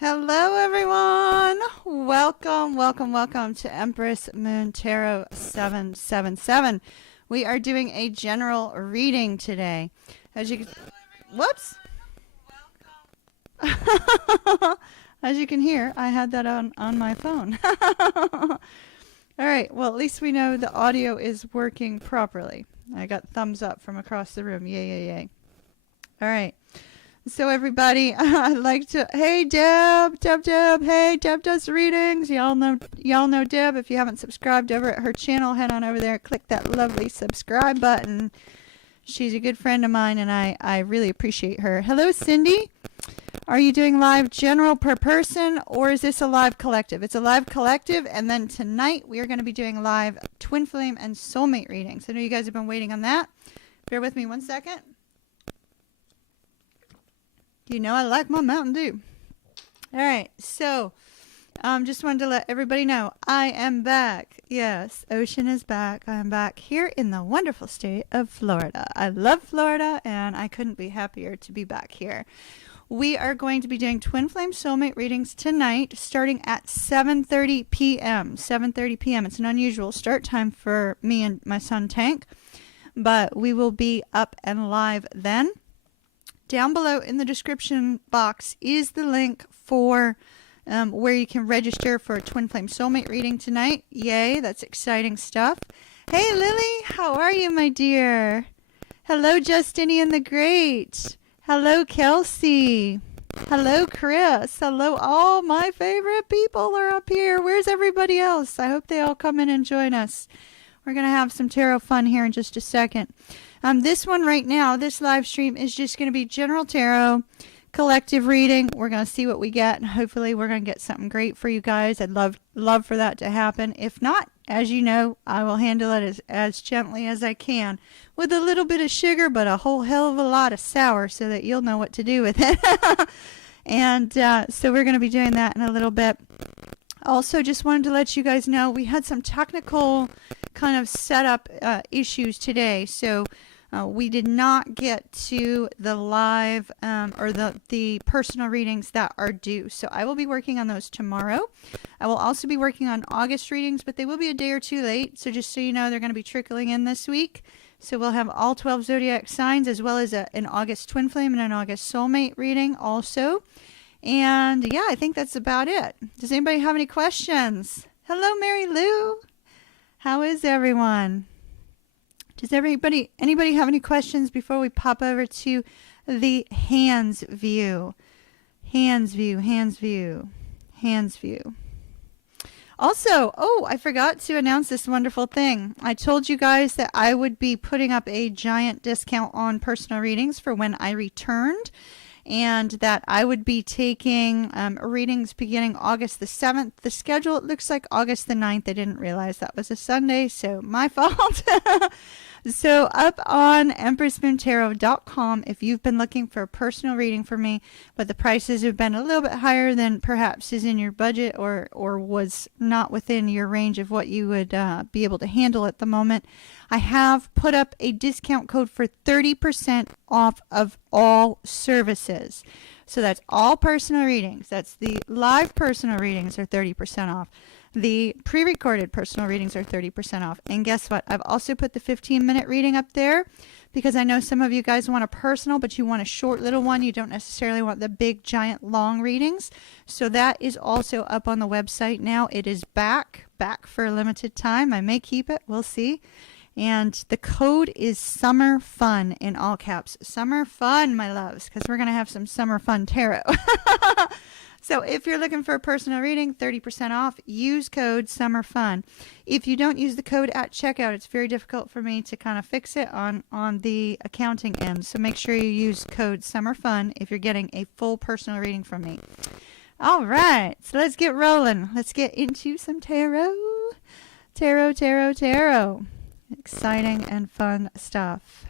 Hello, everyone. Welcome to Empress Moon Tarot 777. We are doing a general reading today. As you can, whoops. As you can hear, I had that on my phone. All right. Well, at least we know the audio is working properly. I got thumbs up from across the room. Yay, yay, yay. All right. So everybody, I'd like to, hey Deb, hey, Deb does readings. Y'all know Deb. If you haven't subscribed over at her channel, head on over there, click that lovely subscribe button. She's a good friend of mine, and I really appreciate her. Hello, Cindy. Are you doing live general per person, or is this a live collective? It's a live collective, and then tonight we are going to be doing live twin flame and soulmate readings. I know you guys have been waiting on that. Bear with me one second. You know I like my Mountain Dew. All right, so just wanted to let everybody know I am back. Yes, Ocean is back. I am back here in the wonderful state of Florida. I love Florida, and I couldn't be happier to be back here. We are going to be doing twin flame soulmate readings tonight, starting at 7:30 p.m. 7:30 p.m. It's an unusual start time for me and my son Tank, but we will be up and live then. Down below in the description box is the link for where you can register for a twin flame soulmate reading tonight. Yay, that's exciting stuff. Hey Lily, how are you, my dear? Hello, Justinian the Great. Hello, Kelsey. Hello, Chris. Hello, all my favorite people are up here. Where's everybody else? I hope they all come in and join us. We're going to have some tarot fun here in just a second. This one right now, this live stream is just going to be general tarot, collective reading. We're going to see what we get, and hopefully we're going to get something great for you guys. I'd love for that to happen. If not, as you know, I will handle it as gently as I can with a little bit of sugar, but a whole hell of a lot of sour so that you'll know what to do with it. And so we're going to be doing that in a little bit. Also, just wanted to let you guys know we had some technical kind of setup issues today, so we did not get to the live or the personal readings that are due. So I will be working on those tomorrow. I will also be working on August readings, but they will be a day or two late. So just so you know, they're going to be trickling in this week. So we'll have all 12 zodiac signs, as well as an August twin flame and an August soulmate reading also. And yeah, I think that's about it. Does anybody have any questions? Hello, Mary Lou. How is everyone? Does anybody have any questions before we pop over to the hands view? Hands view. Also, I forgot to announce this wonderful thing. I told you guys that I would be putting up a giant discount on personal readings for when I returned, and that I would be taking readings beginning August the 7th. The schedule, it looks like August the 9th. I didn't realize that was a Sunday, so my fault. So up on EmpressMoonTarot.com, if you've been looking for a personal reading for me, but the prices have been a little bit higher than perhaps is in your budget or was not within your range of what you would be able to handle at the moment, I have put up a discount code for 30% off of all services. So that's all personal readings. That's the live personal readings are 30% off. The pre-recorded personal readings are 30% off. And guess what? I've also put the 15-minute reading up there because I know some of you guys want a personal, but you want a short little one. You don't necessarily want the big, giant, long readings. So that is also up on the website now. It is back for a limited time. I may keep it. We'll see. And the code is Summer Fun in all caps. Summer Fun, my loves, because we're going to have some Summer Fun tarot. So if you're looking for a personal reading, 30% off, use code Summer Fun. If you don't use the code at checkout, it's very difficult for me to kind of fix it on the accounting end. So make sure you use code Summer Fun if you're getting a full personal reading from me. All right, so let's get rolling. Let's get into some tarot. Tarot. Exciting and fun stuff.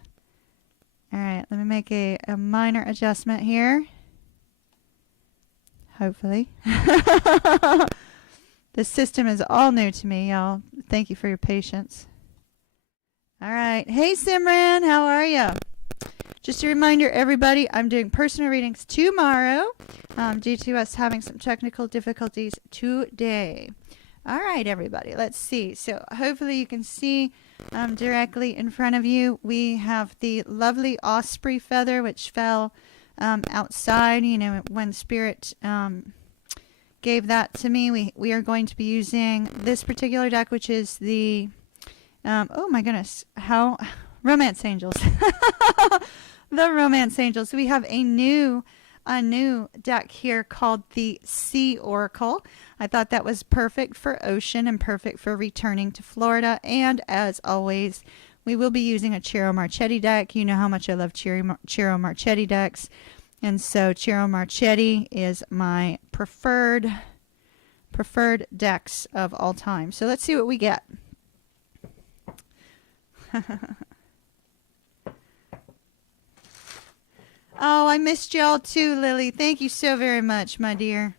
All right, let me make a minor adjustment here. Hopefully. The system is all new to me, y'all. Thank you for your patience. All right. Hey, Simran. How are you? Just a reminder, everybody, I'm doing personal readings tomorrow due to us having some technical difficulties today. All right, everybody, let's see. So hopefully you can see directly in front of you. We have the lovely osprey feather, which fell outside, you know, when Spirit gave that to me. We are going to be using this particular deck, which is the, oh my goodness, how, Romance Angels. The Romance Angels. We have a new deck here called the Sea Oracle. I thought that was perfect for ocean and perfect for returning to Florida. And as always, we will be using a Ciro Marchetti deck. You know how much I love Ciro Marchetti decks. And so Ciro Marchetti is my preferred decks of all time. So let's see what we get. Oh, I missed y'all too, Lily. Thank you so very much, my dear.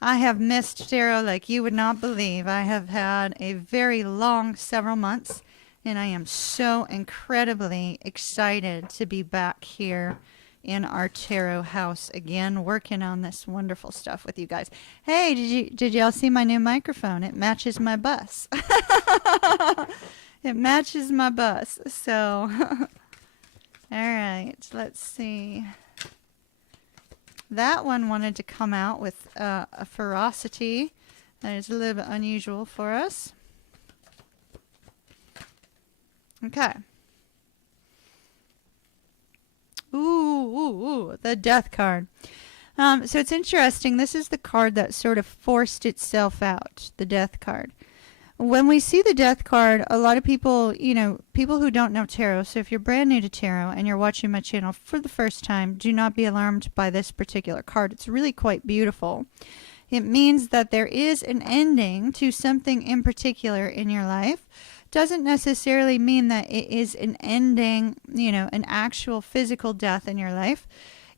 I have missed tarot like you would not believe. I have had a very long several months, and I am so incredibly excited to be back here in our tarot house again, working on this wonderful stuff with you guys. Hey, did y'all see my new microphone? It matches my bus. It matches my bus. So, all right, let's see. That one wanted to come out with a ferocity that is a little bit unusual for us. Okay. Ooh, the Death card. So it's interesting. This is the card that sort of forced itself out, the Death card. When we see the Death card, a lot of people, you know, people who don't know tarot, so if you're brand new to tarot and you're watching my channel for the first time, do not be alarmed by this particular card. It's really quite beautiful. It means that there is an ending to something in particular in your life. Doesn't necessarily mean that it is an ending, you know, an actual physical death in your life.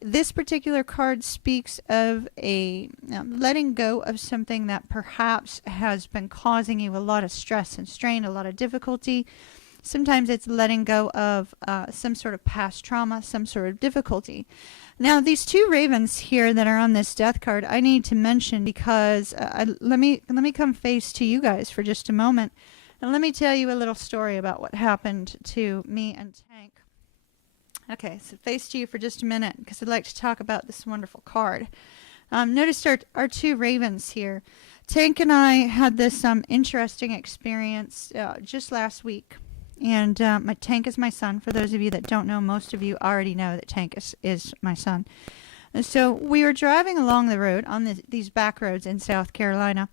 This particular card speaks of a letting go of something that perhaps has been causing you a lot of stress and strain, a lot of difficulty. Sometimes it's letting go of some sort of past trauma, some sort of difficulty. Now, these two ravens here that are on this Death card, I need to mention because let me come face to you guys for just a moment. And let me tell you a little story about what happened to me and Tank. Okay, so face to you for just a minute because I'd like to talk about this wonderful card. Notice our two ravens here. Tank and I had this interesting experience just last week. And my Tank is my son. For those of you that don't know, most of you already know that Tank is my son. And so we were driving along the road on these back roads in South Carolina.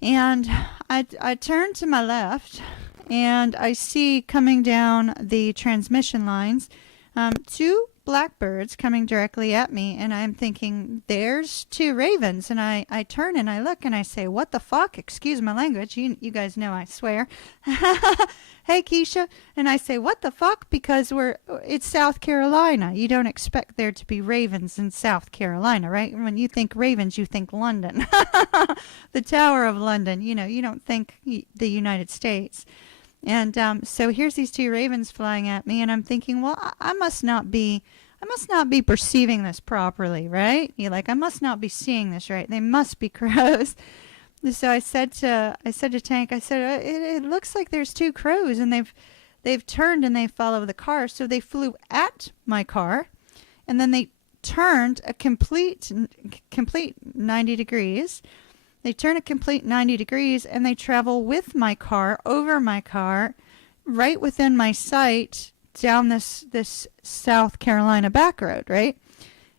And I turned to my left and I see coming down the transmission lines two blackbirds coming directly at me, and I'm thinking, there's two ravens, and I turn and I look and I say, what the fuck? Excuse my language. You guys know I swear. Hey, Keisha. And I say, what the fuck? Because it's South Carolina. You don't expect there to be ravens in South Carolina, right? When you think ravens, you think London. The Tower of London. You know, you don't think the United States. And so here's these two ravens flying at me, and I'm thinking, well, I must not be perceiving this properly, right? I must not be seeing this right. They must be crows. So I said to Tank, it looks like there's two crows, and they've turned and they follow the car. So they flew at my car, and then they turned a complete 90 degrees. They turn a complete 90 degrees and they travel with my car, over my car, right within my sight down this South Carolina back road, right?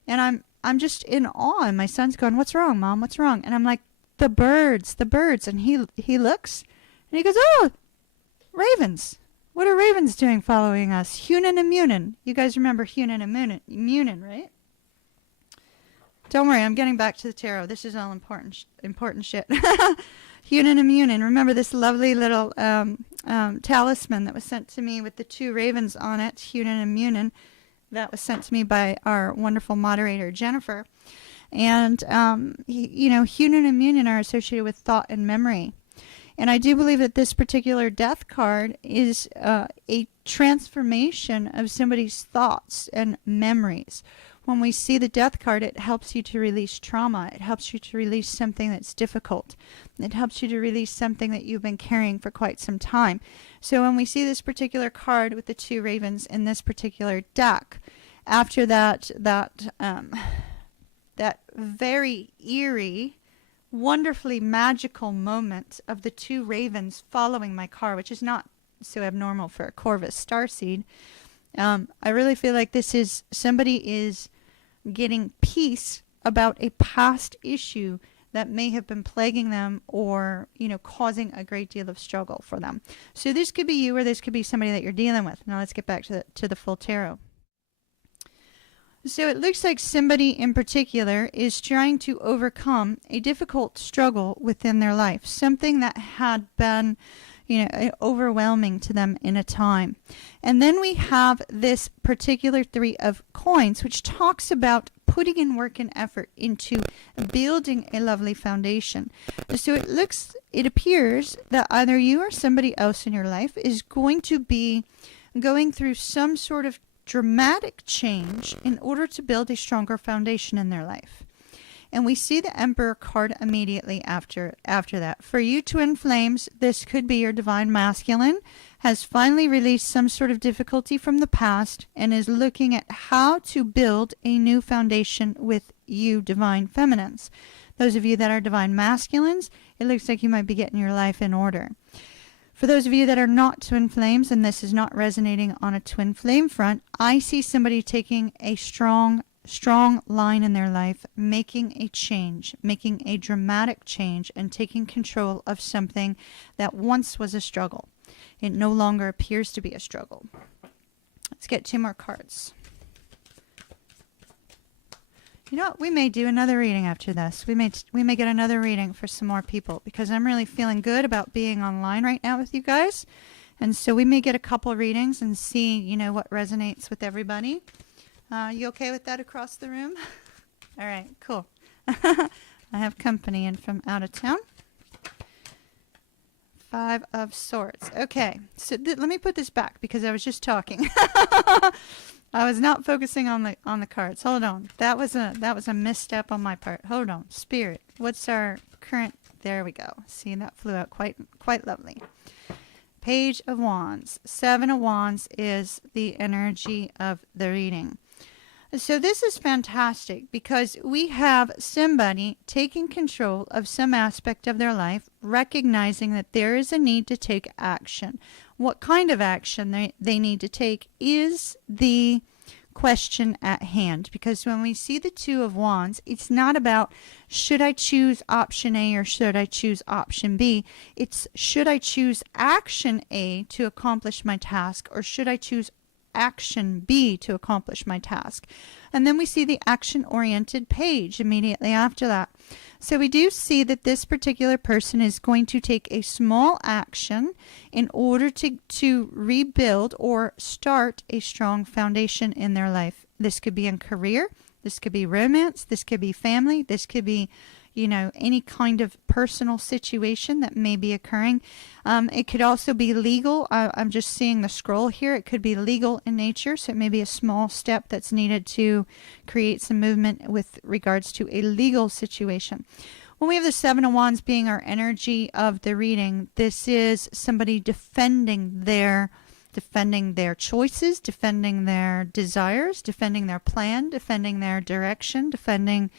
And I'm just in awe, and my son's going, "What's wrong, Mom? What's wrong?" And I'm like, the birds. And he looks and he goes, "Oh, ravens. What are ravens doing following us? Hunan and Munin." You guys remember Hunan and Munin, right? Don't worry, I'm getting back to the tarot. This is all important shit. Hunan and Munin. Remember this lovely little talisman that was sent to me with the two ravens on it, Hunan and Munin. That was sent to me by our wonderful moderator, Jennifer. And, Hunan and Munin are associated with thought and memory. And I do believe that this particular Death card is a transformation of somebody's thoughts and memories. When we see the death card, it helps you to release trauma. It helps you to release something that's difficult. It helps you to release something that you've been carrying for quite some time. So when we see this particular card with the two ravens in this particular deck, after that very eerie, wonderfully magical moment of the two ravens following my car, which is not so abnormal for a Corvus starseed, I really feel like this is somebody is getting peace about a past issue that may have been plaguing them or, causing a great deal of struggle for them. So this could be you or this could be somebody that you're dealing with. Now let's get back to the full tarot. So it looks like somebody in particular is trying to overcome a difficult struggle within their life, something that had been overwhelming to them in a time. And then we have this particular three of coins, which talks about putting in work and effort into building a lovely foundation. So it appears that either you or somebody else in your life is going to be going through some sort of dramatic change in order to build a stronger foundation in their life. And we see the Emperor card immediately after that. For you, Twin Flames, this could be your Divine Masculine has finally released some sort of difficulty from the past and is looking at how to build a new foundation with you, Divine Feminines. Those of you that are Divine Masculines, it looks like you might be getting your life in order. For those of you that are not Twin Flames, and this is not resonating on a Twin Flame front, I see somebody taking a strong line in their life, making a change, making a dramatic change, and taking control of something that once was a struggle. It no longer appears to be a struggle. Let's get two more cards. You know what? We may do another reading after this. We may get another reading for some more people because I'm really feeling good about being online right now with you guys. And so we may get a couple readings and see, what resonates with everybody. You okay with that across the room? All right, cool. I have company in from out of town. 5 of Swords. Okay, so let me put this back because I was just talking. I was not focusing on the cards. Hold on. That was a misstep on my part. Hold on. Spirit. What's our current? There we go. See, that flew out quite lovely. Page of Wands. 7 of Wands is the energy of the reading. So this is fantastic because we have somebody taking control of some aspect of their life, recognizing that there is a need to take action. What kind of action they need to take is the question at hand. Because when we see the 2 of Wands, it's not about should I choose option A or should I choose option B. It's should I choose action A to accomplish my task or should I choose action B to accomplish my task. And then we see the action-oriented page immediately after that. So we do see that this particular person is going to take a small action in order to rebuild or start a strong foundation in their life. This could be in career, this could be romance, this could be family, this could be any kind of personal situation that may be occurring. It could also be legal. I'm just seeing the scroll here. It could be legal in nature, so it may be a small step that's needed to create some movement with regards to a legal situation. When we have the 7 of Wands being our energy of the reading, this is somebody defending their choices, defending their desires, defending their plan, defending their direction, defending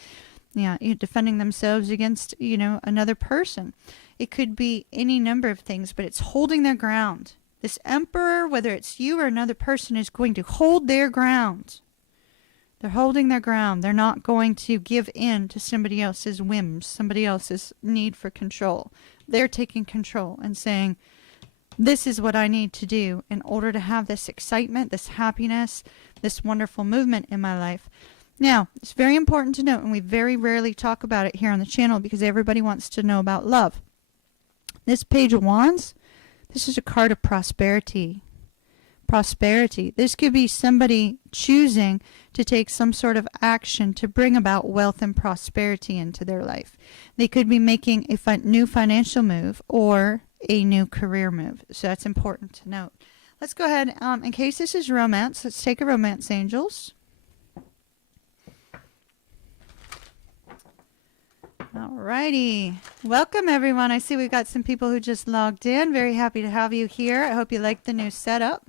themselves against, another person. It could be any number of things, but it's holding their ground. This Emperor, whether it's you or another person, is going to hold their ground. They're holding their ground. They're not going to give in to somebody else's whims, somebody else's need for control. They're taking control and saying, this is what I need to do in order to have this excitement, this happiness, this wonderful movement in my life. Now, it's very important to note, and we very rarely talk about it here on the channel because everybody wants to know about love. This Page of Wands, this is a card of prosperity. Prosperity. This could be somebody choosing to take some sort of action to bring about wealth and prosperity into their life. They could be making a new financial move or a new career move. So that's important to note. Let's go ahead. In case this is romance, let's take a romance angels. Alrighty. Welcome, everyone. I see we've got some people who just logged in. Very happy to have you here. I hope you like the new setup.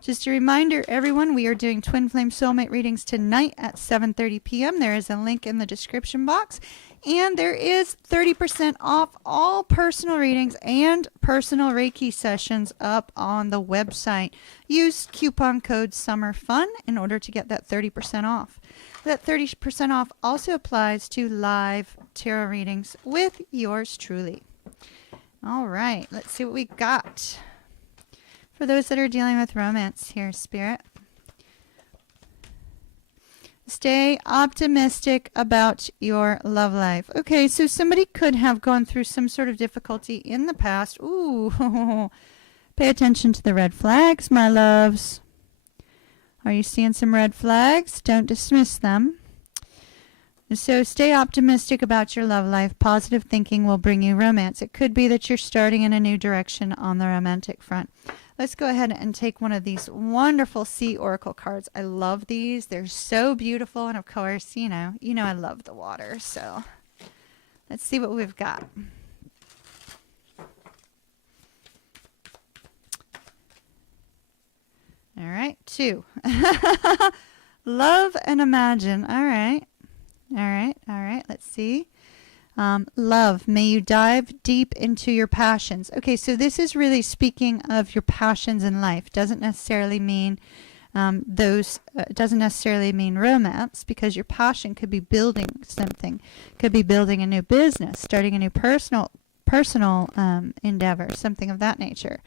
Just a reminder, everyone, we are doing Twin Flame Soulmate readings tonight at 7:30 p.m. There is a link in the description box. And there is 30% off all personal readings and personal Reiki sessions up on the website. Use coupon code SUMMERFUN in order to get that 30% off. That 30% off also applies to live tarot readings with yours truly. All right, let's see what we got. For those that are dealing with romance here, Spirit. Stay optimistic about your love life. Okay, so somebody could have gone through some sort of difficulty in the past. Ooh, pay attention to the red flags, my loves. Are you seeing some red flags? Don't dismiss them. So stay optimistic about your love life. Positive thinking will bring you romance. It could be that you're starting in a new direction on the romantic front. Let's go ahead and take one of these wonderful Sea Oracle cards. I love these. They're so beautiful. And of course, you know I love the water. So let's see what we've got. All right, 2. Love and imagine. All right. Let's see. Love, may you dive deep into your passions. Okay, so this is really speaking of your passions in life. Doesn't necessarily mean doesn't necessarily mean romance, because your passion could be building something, could be building a new business, starting a new personal endeavor, something of that nature.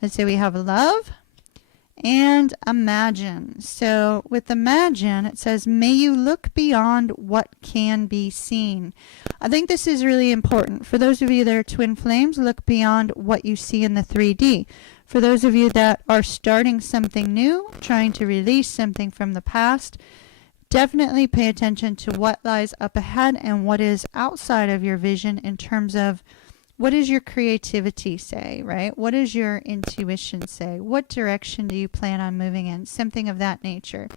And so we have love and imagine. So with imagine, it says, may you look beyond what can be seen. I think this is really important. For those of you that are twin flames, look beyond what you see in the 3D. For those of you that are starting something new, trying to release something from the past, definitely pay attention to what lies up ahead and what is outside of your vision in terms of what does your creativity say, right? What does your intuition say? What direction do you plan on moving in? Something of that nature.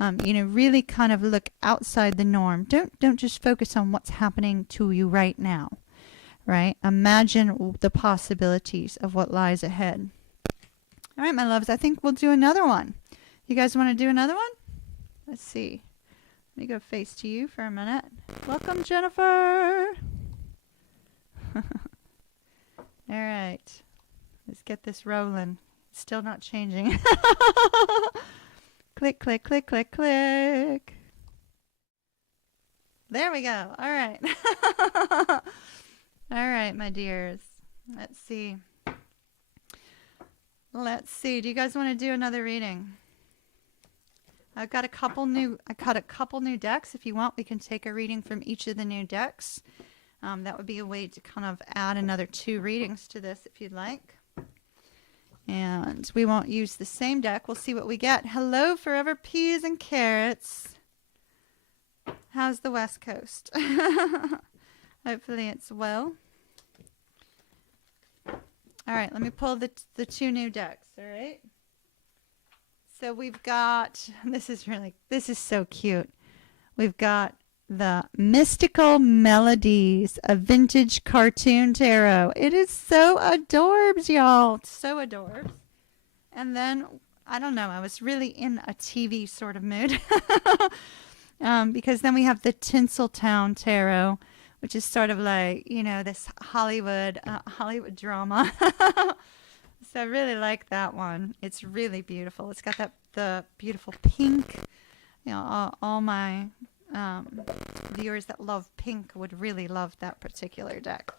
Really kind of look outside the norm. Don't just focus on what's happening to you right now, right? Imagine the possibilities of what lies ahead. All right, my loves, I think we'll do another one. You guys want to do another one? Let's see. Let me go face to you for a minute. Welcome, Jennifer. All right, let's get this rolling. It's still not changing. Click, click, click, click, click. There we go. All right. All right, my dears. Let's see. Do you guys want to do another reading? I cut a couple new decks. If you want, we can take a reading from each of the new decks. That would be a way to kind of add another 2 readings to this if you'd like. And we won't use the same deck. We'll see what we get. Hello, Forever Peas and Carrots. How's the West Coast? Hopefully it's well. All right, let me pull the 2 new decks, all right? So we've got, this is so cute. We've got the Mystical Melodies, a vintage cartoon tarot. It is so adorbs, y'all. So adorbs. And then, I don't know, I was really in a TV sort of mood. Because then we have the Tinseltown Tarot, which is sort of like, this Hollywood drama. So I really like that one. It's really beautiful. It's got the beautiful pink. All my viewers that love pink would really love that particular deck.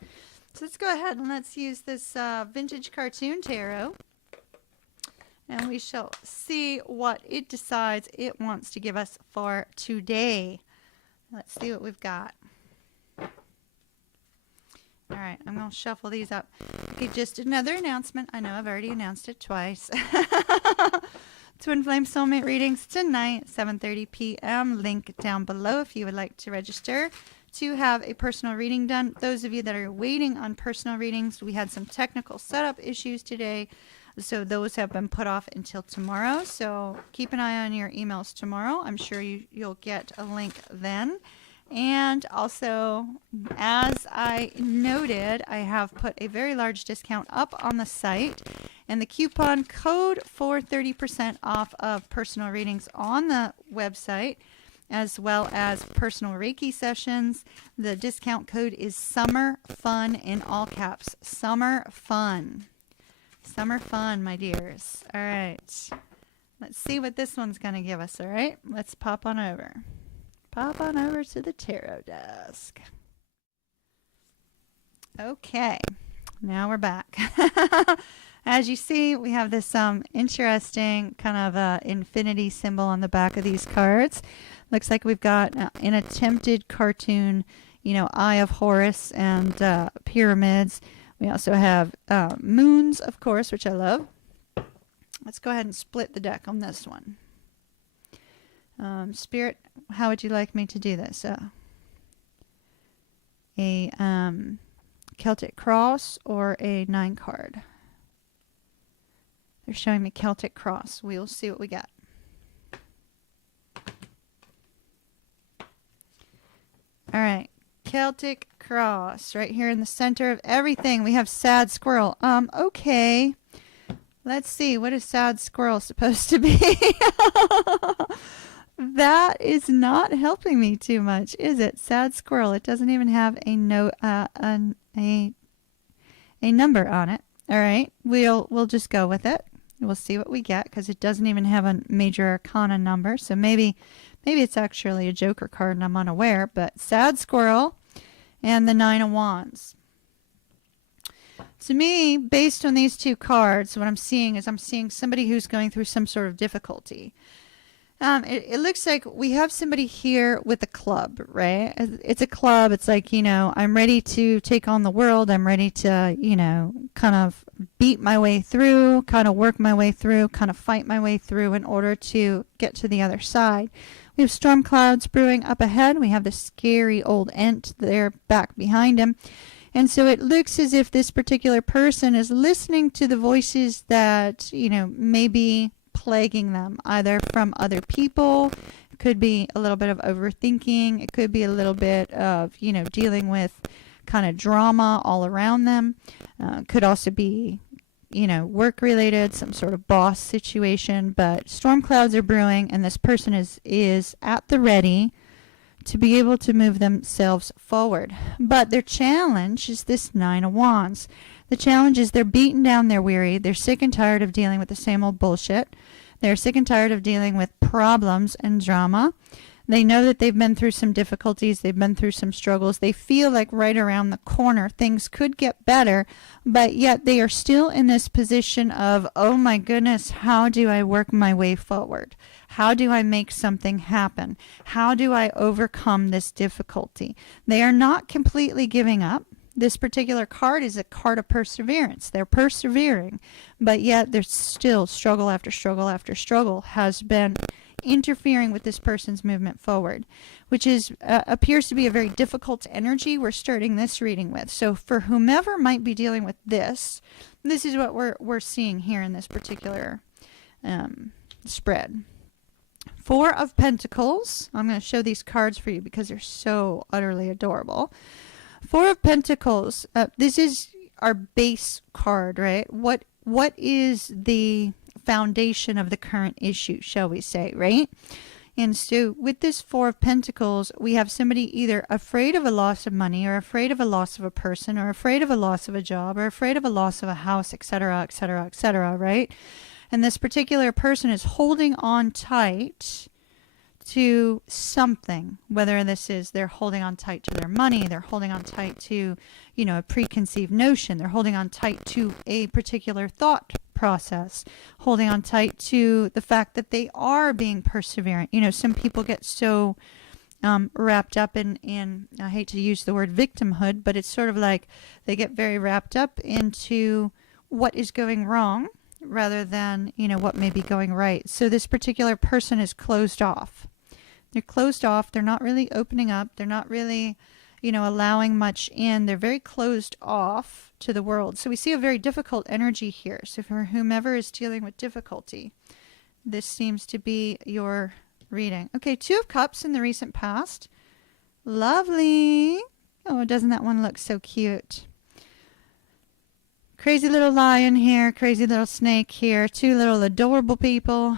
So let's go ahead and let's use this vintage cartoon tarot, and we shall see what it decides it wants to give us for today. Let's see what we've got. All right, I'm going to shuffle these up. Okay, just another announcement. I know I've already announced it twice. Twin Flame Soulmate readings tonight, 7:30 p.m. Link down below if you would like to register to have a personal reading done. Those of you that are waiting on personal readings, we had some technical setup issues today. So those have been put off until tomorrow. So keep an eye on your emails tomorrow. I'm sure you'll get a link then. And also, as I noted, I have put a very large discount up on the site. And the coupon code for 30% off of personal readings on the website, as well as personal Reiki sessions, the discount code is Summer Fun in all caps. Summer Fun. Summer fun, my dears. All right. Let's see what this one's going to give us, all right? Let's pop on over. Pop on over to the tarot desk. Okay. Now we're back. As you see, we have this interesting kind of infinity symbol on the back of these cards. Looks like we've got an attempted cartoon, Eye of Horus and pyramids. We also have moons, of course, which I love. Let's go ahead and split the deck on this one. Spirit, how would you like me to do this? A Celtic cross or a 9 card? They're showing me Celtic cross. We'll see what we got. All right. Celtic cross right here in the center of everything. We have sad squirrel. Okay. Let's see. What is sad squirrel supposed to be? That is not helping me too much, is it? Sad squirrel. It doesn't even have a number on it. All right. We'll just go with it. We'll see what we get because it doesn't even have a major arcana number. So maybe it's actually a joker card and I'm unaware, but sad squirrel and the 9 of wands. To me, based on these two cards, what I'm seeing is somebody who's going through some sort of difficulty. It looks like we have somebody here with a club, right? It's a club. It's like, I'm ready to take on the world. I'm ready to, kind of beat my way through, kind of work my way through, kind of fight my way through in order to get to the other side. We have storm clouds brewing up ahead. We have the scary old Ent there back behind him. And so it looks as if this particular person is listening to the voices that, may be plaguing them, either from other people. It could be a little bit of overthinking. It could be a little bit of, dealing with kind of drama all around them. Could also be, work related, some sort of boss situation. But storm clouds are brewing, and this person is at the ready to be able to move themselves forward. But their challenge is this 9 of wands. The challenge is they're beaten down, they're weary, they're sick and tired of dealing with the same old bullshit. They're sick and tired of dealing with problems and drama. They know that they've been through some difficulties, they've been through some struggles. They feel like right around the corner things could get better, but yet they are still in this position of, oh my goodness, how do I work my way forward? How do I make something happen? How do I overcome this difficulty? They are not completely giving up. This particular card is a card of perseverance. They're persevering, but yet there's still struggle after struggle after struggle has been interfering with this person's movement forward, which appears to be a very difficult energy we're starting this reading with. So for whomever might be dealing with this is what we're seeing here in this particular spread. 4 of Pentacles. I'm going to show these cards for you because they're so utterly adorable. 4 of Pentacles. This is our base card, right? What is the foundation of the current issue, shall we say, right? And so with this 4 of Pentacles, we have somebody either afraid of a loss of money or afraid of a loss of a person or afraid of a loss of a job or afraid of a loss of a house, etc., etc., etc., right? And this particular person is holding on tight to something, whether this is they're holding on tight to their money, they're holding on tight to, a preconceived notion, they're holding on tight to a particular thought process, holding on tight to the fact that they are being perseverant. Some people get so wrapped up in, I hate to use the word victimhood, but it's sort of like they get very wrapped up into what is going wrong rather than, what may be going right. So this particular person is closed off. They're closed off. They're not really opening up. They're not really, allowing much in. They're very closed off. to the world. So we see a very difficult energy here. So for whomever is dealing with difficulty, this seems to be your reading. Okay, Two of Cups in the recent past. Lovely. Oh, doesn't that one look so cute? Crazy little lion here, crazy little snake here, two little adorable people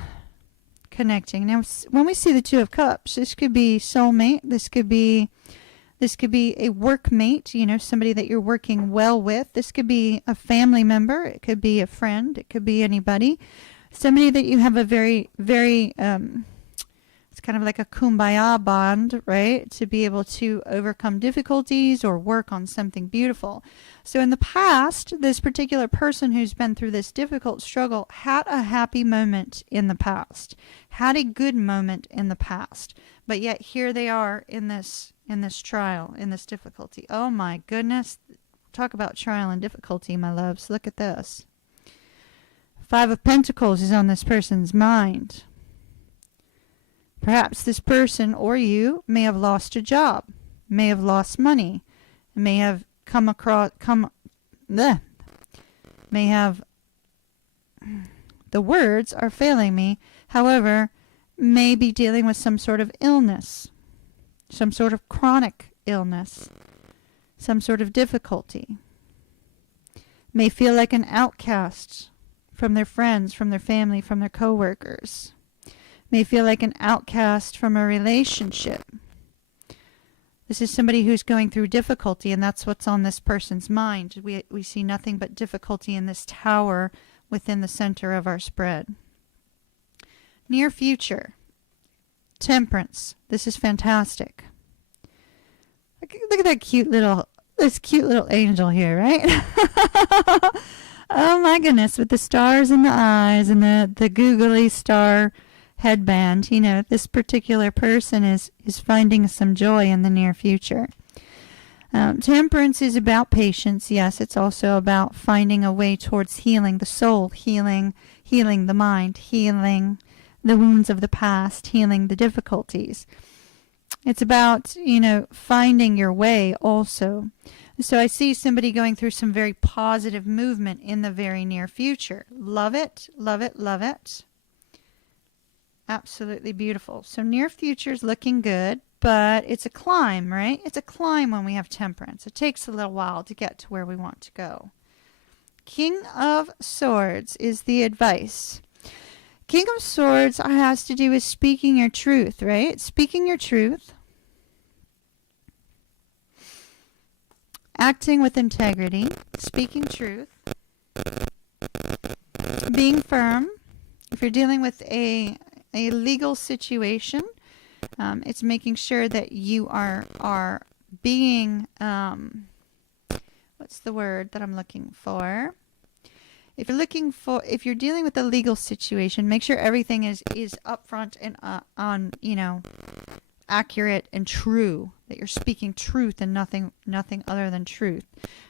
connecting. Now, when we see the Two of Cups, this could be soulmate. This could be a workmate, you know, somebody that you're working well with. This could be a family member. It could be a friend. It could be anybody. Somebody that you have a very, very, it's kind of like a kumbaya bond, right? To be able to overcome difficulties or work on something beautiful. So in the past, this particular person who's been through this difficult struggle had a happy moment in the past, had a good moment in the past, but yet here they are in this trial, in this difficulty. Oh my goodness. Talk about trial and difficulty, my loves. Look at this. Five of Pentacles is on this person's mind. Perhaps this person or you may have lost a job, may have lost money, may have the words are failing me, however, may be dealing with some sort of illness, some sort of chronic illness, some sort of difficulty. May feel like an outcast from their friends, from their family, from their coworkers. May feel like an outcast from a relationship. This is somebody who's going through difficulty, and that's what's on this person's mind. We see nothing but difficulty in this tower within the center of our spread. Near future. Temperance. This is fantastic. Look at that cute little angel here, right? Oh my goodness, with the stars in the eyes and the googly star headband. You know, this particular person is finding some joy in the near future. Temperance is about patience. Yes, it's also about finding a way towards healing the soul, healing the mind, healing the wounds of the past, healing the difficulties. It's about, you know, finding your way also. So I see somebody going through some very positive movement in the very near future. Love it, love it, love it. Absolutely beautiful. So near future is looking good, but it's a climb, right? It's a climb when we have temperance. It takes a little while to get to where we want to go. King of Swords is the advice. King of Swords has to do with speaking your truth, right? Speaking your truth. Acting with integrity. Speaking truth. Being firm. If you're dealing with a legal situation, it's making sure that you are being, what's the word that I'm looking for? If you're dealing with a legal situation, make sure everything is upfront and on, you know, accurate and true, that you're speaking truth and nothing other than truth,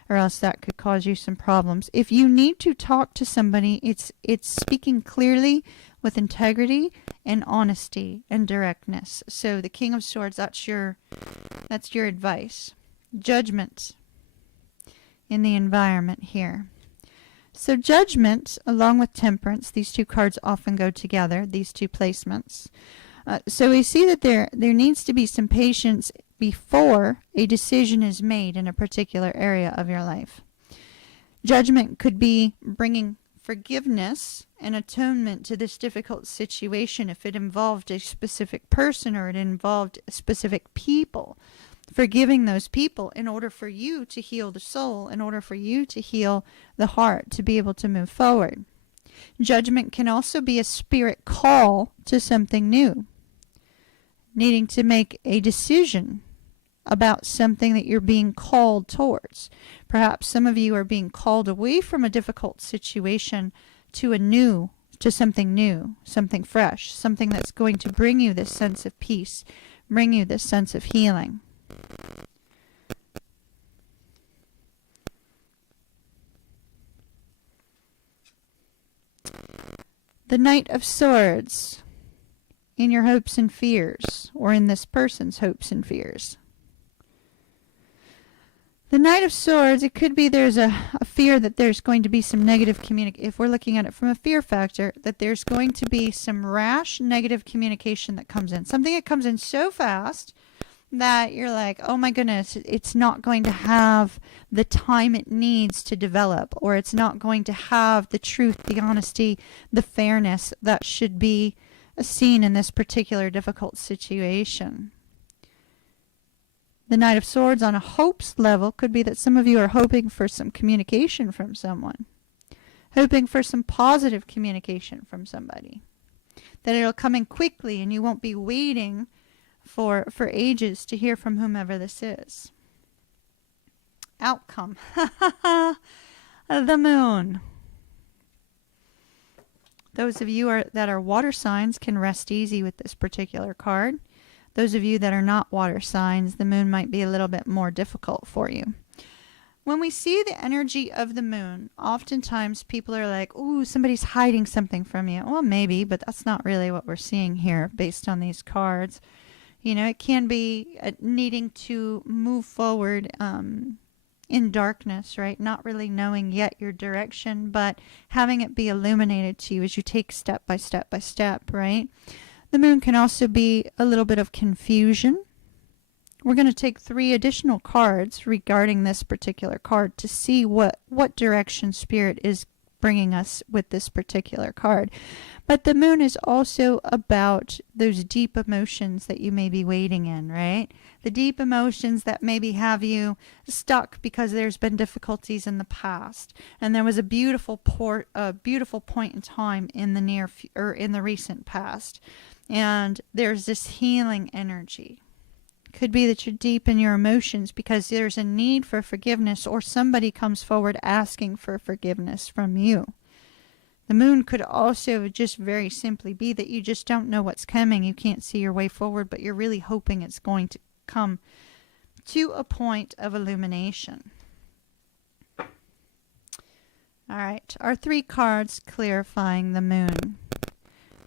or else that could cause you some problems. If you need to talk to somebody, it's speaking clearly with integrity and honesty and directness. So the King of Swords, that's your advice. Judgment in the environment here. So Judgment, along with Temperance, these two cards often go together, these two placements. So we see that there needs to be some patience before a decision is made in a particular area of your life. Judgment could be bringing forgiveness and atonement to this difficult situation if it involved a specific person or it involved specific people. Forgiving those people in order for you to heal the soul, in order for you to heal the heart, to be able to move forward. Judgment can also be a spirit call to something new. Needing to make a decision about something that you're being called towards. Perhaps some of you are being called away from a difficult situation to something new, something fresh, something that's going to bring you this sense of peace, bring you this sense of healing. The Knight of Swords, in your hopes and fears, or in this person's hopes and fears. The Knight of Swords, it could be there's a fear that there's going to be some negative if we're looking at it from a fear factor, that there's going to be some rash negative communication that comes in. Something that comes in so fast that you're like, oh my goodness, it's not going to have the time it needs to develop, or it's not going to have the truth, the honesty, the fairness that should be seen in this particular difficult situation. The Knight of Swords on a hopes level could be that some of you are hoping for some communication from someone, hoping for some positive communication from somebody, that it'll come in quickly and you won't be waiting for ages to hear from whomever this is. Outcome. The Moon. Those of you that are water signs can rest easy with this particular card. Those of you that are not water signs, the Moon might be a little bit more difficult for you. When we see the energy of the Moon, oftentimes people are like, ooh, somebody's hiding something from you. Well, maybe, but that's not really what we're seeing here based on these cards. You know, it can be needing to move forward in darkness, right? Not really knowing yet your direction, but having it be illuminated to you as you take step by step by step, right? The Moon can also be a little bit of confusion. We're going to take 3 additional cards regarding this particular card to see what direction Spirit is bringing us with this particular card. But the Moon is also about those deep emotions that you may be waiting in, right? The deep emotions that maybe have you stuck because there's been difficulties in the past, and there was a beautiful point in time in the recent past, and there's this healing energy. Could be that you're deep in your emotions because there's a need for forgiveness, or somebody comes forward asking for forgiveness from you. The Moon could also just very simply be that you just don't know what's coming. You can't see your way forward, but you're really hoping it's going to come to a point of illumination. All right, our 3 cards clarifying the Moon.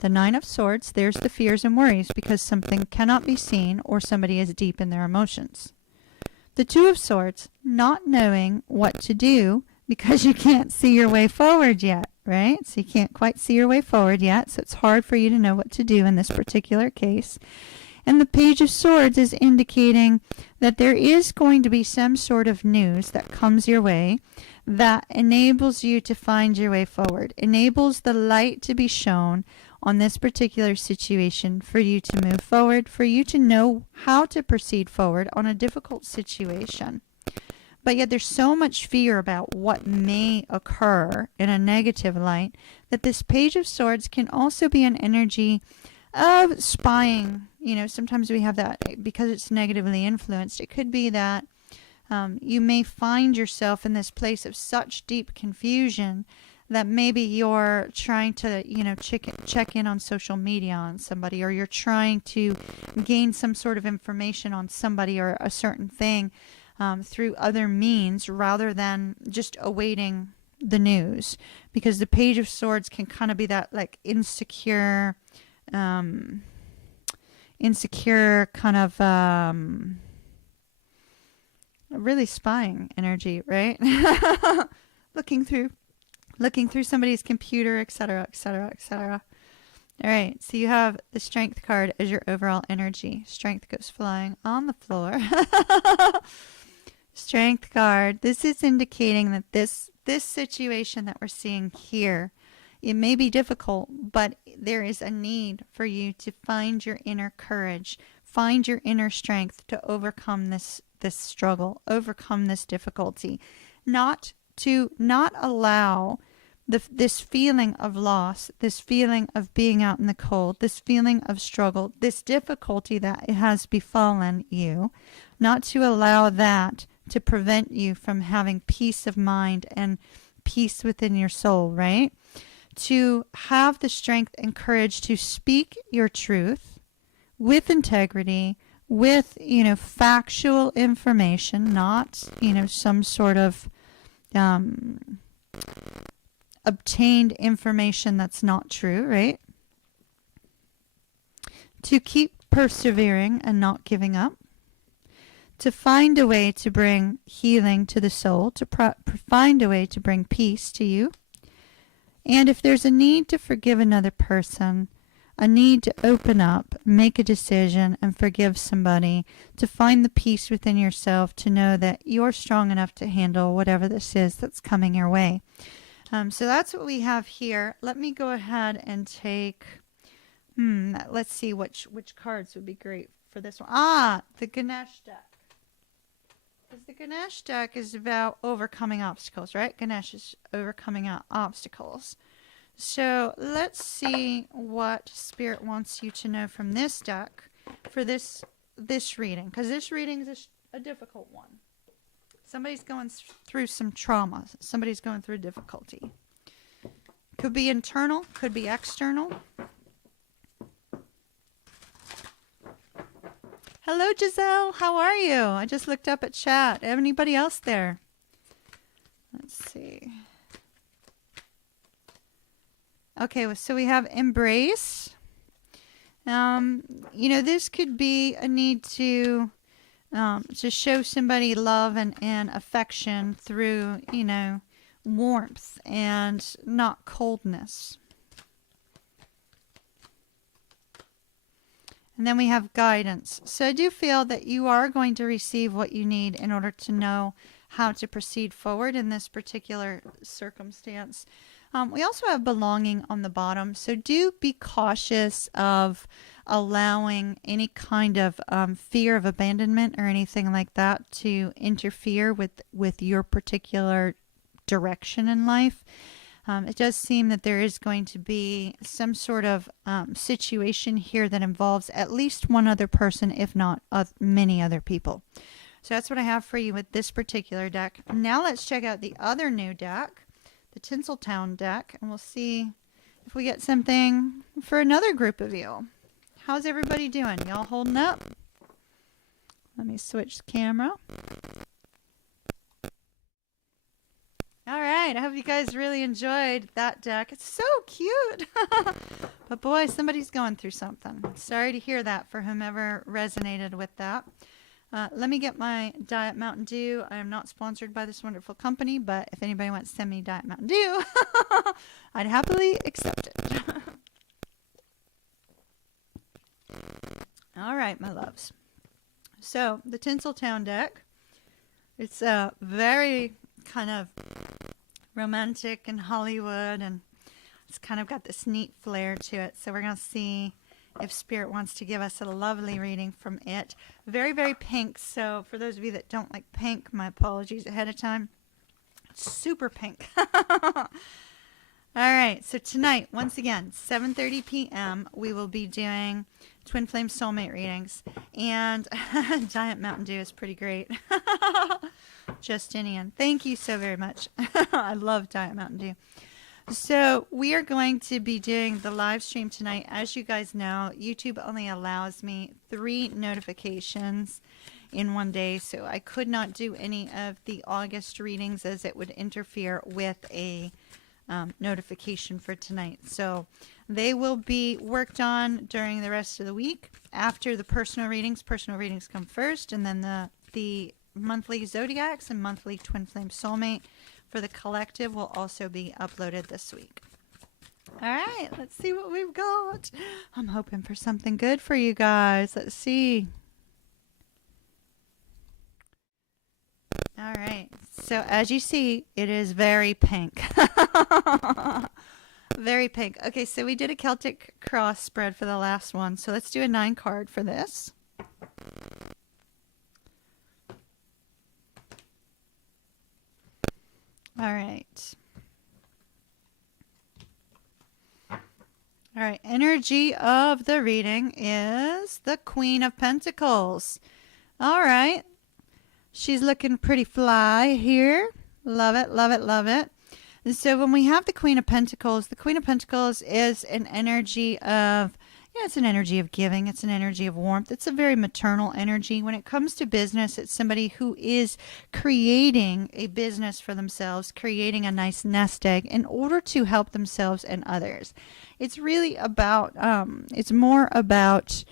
The Nine of Swords, there's the fears and worries because something cannot be seen or somebody is deep in their emotions. The Two of Swords, not knowing what to do because you can't see your way forward yet, right? So you can't quite see your way forward yet, so it's hard for you to know what to do in this particular case. And the Page of Swords is indicating that there is going to be some sort of news that comes your way that enables you to find your way forward, enables the light to be shown on this particular situation for you to move forward, for you to know how to proceed forward on a difficult situation. But yet there's so much fear about what may occur in a negative light that this Page of Swords can also be an energy of spying. You know, sometimes we have that because it's negatively influenced. It could be that you may find yourself in this place of such deep confusion that maybe you're trying to, you know, check in on social media on somebody, or you're trying to gain some sort of information on somebody or a certain thing through other means rather than just awaiting the news. Because the Page of Swords can kind of be that like insecure kind of really spying energy, right? looking through somebody's computer, etc., etc., etc. All right, so you have the Strength card as your overall energy. Strength goes flying on the floor. Strength card. This is indicating that this situation that we're seeing here, it may be difficult, but there is a need for you to find your inner courage, find your inner strength to overcome this struggle, overcome this difficulty. Not allow this feeling of loss, this feeling of being out in the cold, this feeling of struggle, this difficulty that has befallen you, not to allow that to prevent you from having peace of mind and peace within your soul, right? To have the strength and courage to speak your truth with integrity, with, you know, factual information, not, you know, some sort of obtained information that's not true, right? To keep persevering and not giving up. to find a way to bring healing to the soul, to find a way to bring peace to you. And if there's a need to forgive another person, a need to open up, make a decision, and forgive somebody, to find the peace within yourself, to know that you're strong enough to handle whatever this is that's coming your way. So that's what we have here. Let me go ahead and take, let's see which cards would be great for this one. The Ganesh deck. Because the Ganesh deck is about overcoming obstacles, right? Ganesh is overcoming obstacles. So let's see what Spirit wants you to know from this deck for this reading. Because this reading is a difficult one. Somebody's going through some trauma. Somebody's going through difficulty. Could be internal, could be external. Hello, Giselle. How are you? I just looked up at chat. Anybody else there? Let's see. Okay, so we have embrace. This could be a need to show somebody love and affection through, warmth and not coldness. And then we have guidance. So I do feel that you are going to receive what you need in order to know how to proceed forward in this particular circumstance. We also have belonging on the bottom. So do be cautious of allowing any kind of fear of abandonment or anything like that to interfere with your particular direction in life. It does seem that there is going to be some sort of situation here that involves at least one other person, if not many other people. So that's what I have for you with this particular deck. Now let's check out the other new deck, the Tinseltown deck, and we'll see if we get something for another group of you. How's everybody doing? Y'all holding up? Let me switch the camera. All right, I hope you guys really enjoyed that deck. It's so cute. But boy, somebody's going through something. Sorry to hear that for whomever resonated with that. Let me get my Diet Mountain Dew. I am not sponsored by this wonderful company, but if anybody wants to send me Diet Mountain Dew, I'd happily accept it. All right, my loves. So the Tinseltown deck, it's a very kind of romantic and Hollywood, and it's kind of got this neat flair to it. So we're going to see if Spirit wants to give us a lovely reading from it. Very, very pink. So for those of you that don't like pink, my apologies ahead of time. It's super pink. All right. So tonight, once again, 7:30 p.m., we will be doing Twin Flame Soulmate readings. And Giant Mountain Dew is pretty great. Justinian, thank you so very much. I love Diet Mountain Dew. So we are going to be doing the live stream tonight. As you guys know, YouTube only allows me 3 notifications in one day, so I could not do any of the August readings as it would interfere with a notification for tonight. So they will be worked on during the rest of the week. After the personal readings come first, and then the monthly Zodiacs and monthly Twin Flame Soulmate for the collective will also be uploaded this week. All right, let's see what we've got. I'm hoping for something good for you guys. Let's see. All right, so as you see, it is very pink. Very pink. Okay, so we did a Celtic cross spread for the last one, so let's do a 9 card for this. All right. All right. Energy of the reading is the Queen of Pentacles. All right. She's looking pretty fly here. Love it, love it, love it. And so when we have the Queen of Pentacles is an energy of, it's an energy of giving. It's an energy of warmth. It's a very maternal energy. When it comes to business, it's somebody who is creating a business for themselves, creating a nice nest egg in order to help themselves and others. It's really about, it's more about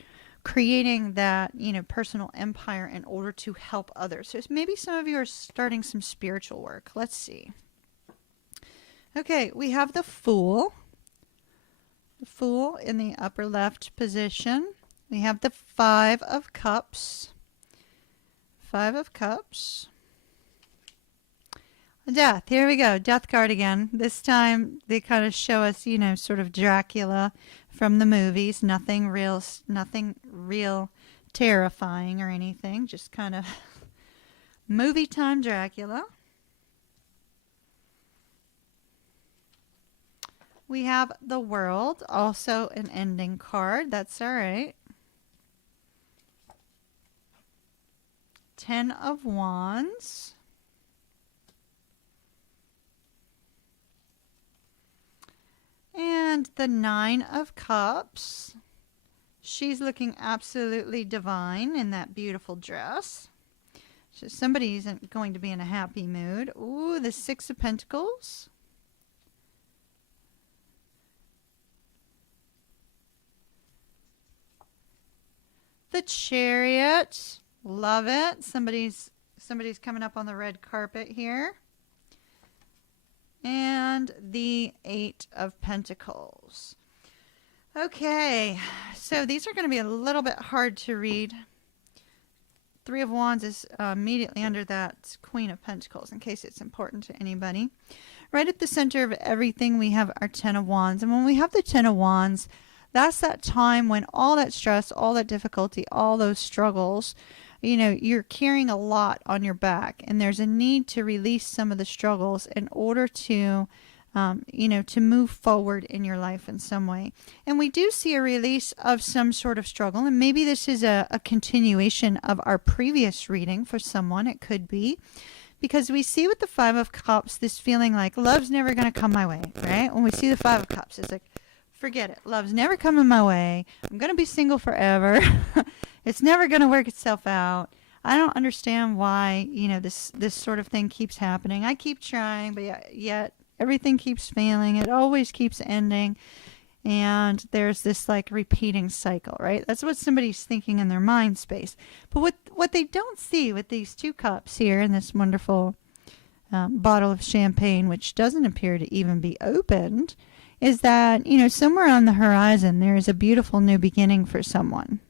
creating that, personal empire in order to help others. So maybe some of you are starting some spiritual work. Let's see. Okay, we have the Fool. The Fool in the upper left position. We have the Five of Cups. Five of Cups. Death. Here we go. Death card again. This time they kind of show us, sort of Dracula from the movies. Nothing real terrifying or anything. Just kind of movie time Dracula. We have the World, also an ending card. That's all right. Ten of Wands. And the Nine of Cups. She's looking absolutely divine in that beautiful dress. So somebody isn't going to be in a happy mood. Ooh, the Six of Pentacles. The Chariot. Love it. Somebody's coming up on the red carpet here. And the Eight of Pentacles. Okay, so these are going to be a little bit hard to read. Three of Wands is immediately under that Queen of Pentacles, in case it's important to anybody. Right at the center of everything, we have our Ten of Wands. And when we have the Ten of Wands, that's that time when all that stress, all that difficulty, all those struggles, you're carrying a lot on your back, and there's a need to release some of the struggles in order to, to move forward in your life in some way. And we do see a release of some sort of struggle, and maybe this is a continuation of our previous reading for someone. It could be, because we see with the Five of Cups this feeling like love's never going to come my way, right? When we see the Five of Cups, it's like, forget it. Love's never coming my way. I'm going to be single forever. It's never going to work itself out. I don't understand why, this sort of thing keeps happening. I keep trying, but yet everything keeps failing. It always keeps ending. And there's this like repeating cycle, right? That's what somebody's thinking in their mind space. But what they don't see with these two cups here in this wonderful bottle of champagne, which doesn't appear to even be opened, is that, somewhere on the horizon, there is a beautiful new beginning for someone.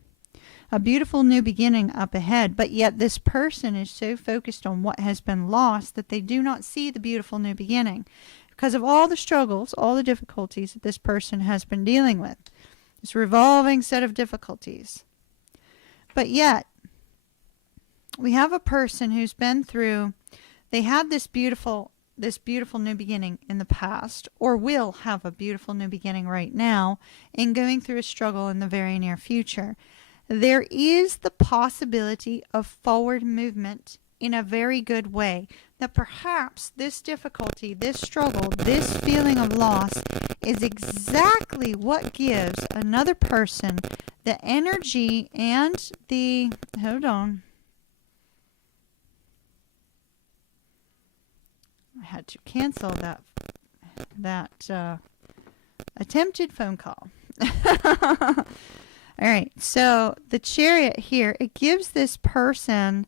A beautiful new beginning up ahead, but yet this person is so focused on what has been lost that they do not see the beautiful new beginning because of all the struggles, all the difficulties that this person has been dealing with. This revolving set of difficulties. But yet, we have a person who's been through, they had this beautiful new beginning in the past, or will have a beautiful new beginning right now, and going through a struggle in the very near future. There is the possibility of forward movement in a very good way, that perhaps this difficulty, this struggle, this feeling of loss is exactly what gives another person the energy and the, hold on, I had to cancel that attempted phone call. All right, so the Chariot here, it gives this person